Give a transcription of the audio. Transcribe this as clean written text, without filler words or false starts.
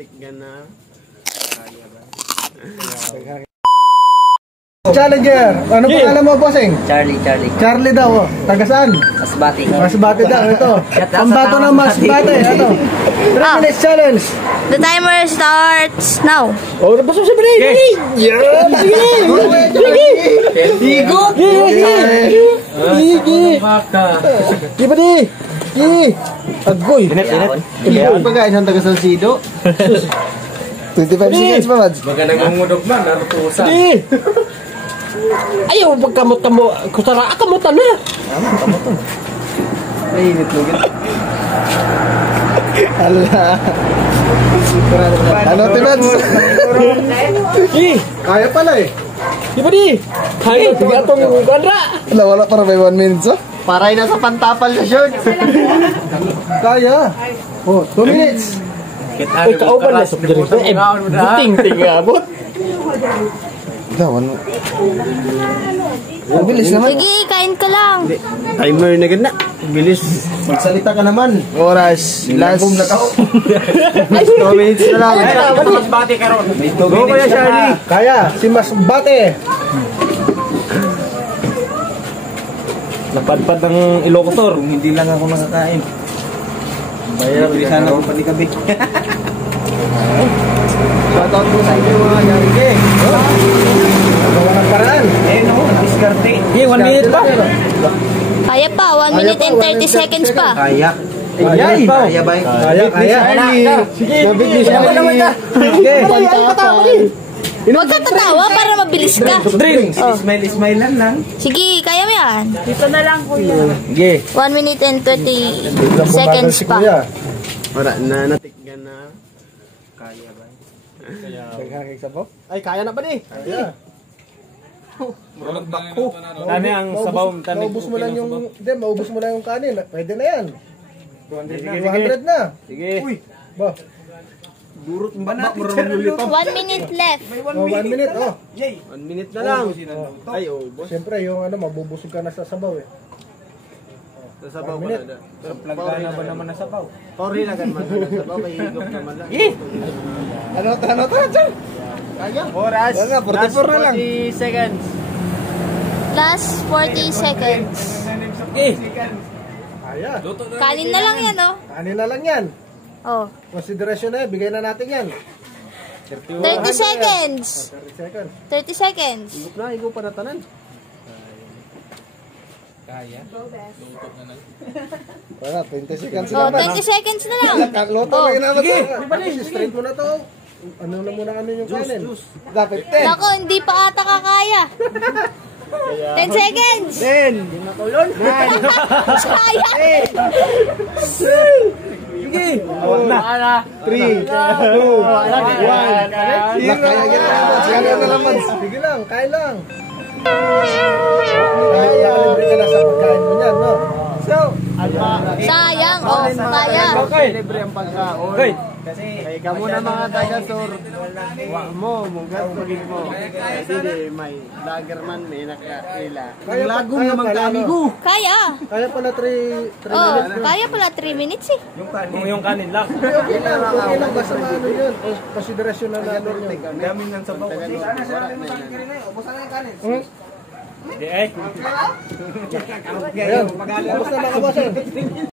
natik ka na. Kaya ba? Challenger! Ano pangalan mo, bossing? Charlie. Charlie daw, oh. Taga saan? Masbate. Masbate daw, ito. Pambato ng Masbate, ano? 3 minutes challenge. The timer starts now. Oh, napasok siya ba rin? Yeah! Higo! Higi! Di ba di? Higi! Agoy! Init. Ano ba guys, ang taga Salcido? 25 seconds pa, Mads. Baga nagmumudog man, narutusan. Di! Ayaw, pagkamot-kamot. Kusara, kamutan na! Kamutan. Ay, init mo gano'n. Ala! Ano, Timads? Di! Kaya pala eh. Di ba di? Kaya itong kandra. Wala para may 1 minute so? Paray na sa pantapal na siya. Kaya. Oh, 2 minutes. Ay, kauban na sa drink. Eh, buting abot. Dawan. Ang bilis naman. Sige, kain ka lang. Timer na ganda. Bilis. Magsalita ka naman. Oras. Last. 2 minutes na lang. Masbate ka ron. May 2 minutes na na. Kaya, si Masbate. Napadpad ng Ilocosor. Kung hindi lang ako nakakain. Bayar, Bilisan ako pati-gabi. Shoutout po sa inyo mga Yarige. Nagawa ng paraan. No, diskarte. 1 minute pa. Kaya pa, 1 minute and 30 seconds pa. Kaya. Kaya ba? Kaya. Sige, mabilis naman ka. Sige, pantapan. Huwag ka tatawa para mabilis ka. Smile lang. Sige, kaya mo yan. Sige. 1 minute and 20 seconds pa. Wala na, natik ka na. Kaya ba? Ay, kaya na ba ni? Kaya. Murag bako. Tani ang sabaw. Maubos mo lang yung, hindi, maubos mo lang yung kanin. Pwede na yan. 200 na. Sige. Uy. Ba? Durot ba natin? 1 minute left. 1 minute, oh. 1 minute na lang. Ay, boss. Siyempre, yung ano, mabubusog ka na sa sabaw eh. Nasabaw ko na. Plagda na ba naman nasabaw? Sorry na ganun. Nasabaw, may higop naman lang. Ano, dyan? Kaya. Oras. Wala, 44 na lang. 40 seconds. Last 40 seconds. Kaya. Kanin na lang yan, oh. Kanin na lang yan. Oh. Consideration na, bigay na natin yan. 30 seconds. 30 seconds. 30 seconds. Higop pa na tanan. Wala, 20 seconds Oh, na. 20 seconds na lang. Loto lang yun naman. Sige, straight mo na to. Ano na muna ano yung kanin? Dapat 10. Nako, hindi pa ata kakaya. 10 seconds. 10. Kaya. Sige. Wala. 3, 2, 1. Kaya na naman. Sige lang, kaya lang. Nakalibre ka na sa pagkain mo niyan, no? So, Sayang, oh, kaya. Libre ang pagkaon. Kasi ka muna mga taga-sur. Wa mo, munggas pagig mo. Kasi di may lager man, may nakaila. kaya lagong naman kami ko. Kaya. Kaya pala 3 Oh, minutes. kaya pala 3 minutes eh. Yung kanin lang. Okay lang, basta maano yun. Konsiderasyon na natin yun. Daming ng sabaw. Hindi eh. Ayan, tapos na mga boss.